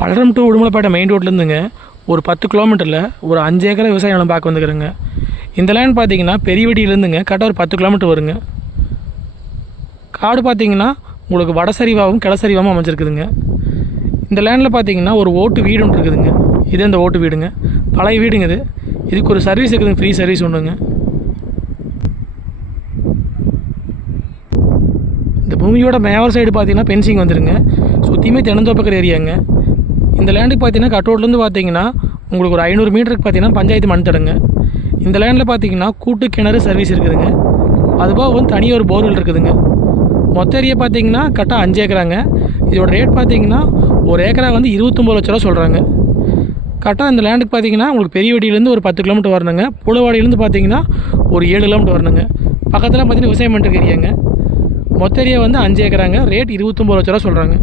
Palladam to Udumalaipettai main ரோட்லேருந்துங்க ஒரு 10 கிலோமீட்டரில் ஒரு 5 ஏக்கரை விவசாய நிலம் பார்க்க வந்துக்கிறேங்க. இந்த லேண்ட் பார்த்தீங்கன்னா பெரியவெட்டியிலேருந்துங்க கரெக்டாக ஒரு 10 கிலோமீட்டர் வருங்க. காடு பார்த்தீங்கன்னா உங்களுக்கு வடசரிவாகவும் கிடசரிவாகவும் அமைஞ்சிருக்குதுங்க. இந்த லேண்டில் பார்த்தீங்கன்னா ஒரு ஓட்டு வீடு ஒன்று இருக்குதுங்க. இது இந்த ஓட்டு வீடுங்க, பழைய வீடுங்க. இதுக்கு ஒரு சர்வீஸ் இருக்குதுங்க, ஃப்ரீ சர்வீஸ் ஒன்றுங்க. இந்த பூமியோட மேவர் சைடு பார்த்தீங்கன்னா பென்சிங் வந்துருங்க. சுற்றியுமே தென்னந்தோப்பக்கிற ஏரியாங்க. இந்த லேண்டுக்கு பார்த்தீங்கன்னா கட்டோட்லேருந்து பார்த்தீங்கன்னா உங்களுக்கு ஒரு 500 மீட்டருக்கு பார்த்தீங்கன்னா பஞ்சாயத்து மண் தடுங்க. இந்த லேண்டில் பார்த்தீங்கன்னா கூட்டு கிணறு சர்வீஸ் இருக்குதுங்க. அதுபோக வந்து தனியாக ஒரு போர்வெல் இருக்குதுங்க. மொத்த ஏரியா பார்த்தீங்கன்னா கரெக்டாக 5 ஏக்கராங்க. இதோட ரேட் பார்த்தீங்கன்னா ஒரு ஏக்கரா வந்து 29 லட்ச ரூபா சொல்கிறாங்க. கரெக்டாக இந்த லேண்டுக்கு பார்த்தீங்கன்னா உங்களுக்கு பெரியவெட்டியிலேருந்து ஒரு 10 கிலோமீட்டர் வரணுங்க. புலவாடியிலேருந்து பார்த்தீங்கன்னா ஒரு 7 கிலோமீட்டர் வரணுங்க. பக்கத்தில் பார்த்தீங்கன்னா விவசாயம் பண்ணுற ஏரியாங்க. மொத்த ஏரியா வந்து 5 ஏக்கராங்க. ரேட் 29 லட்ச ரூபா சொல்கிறாங்க.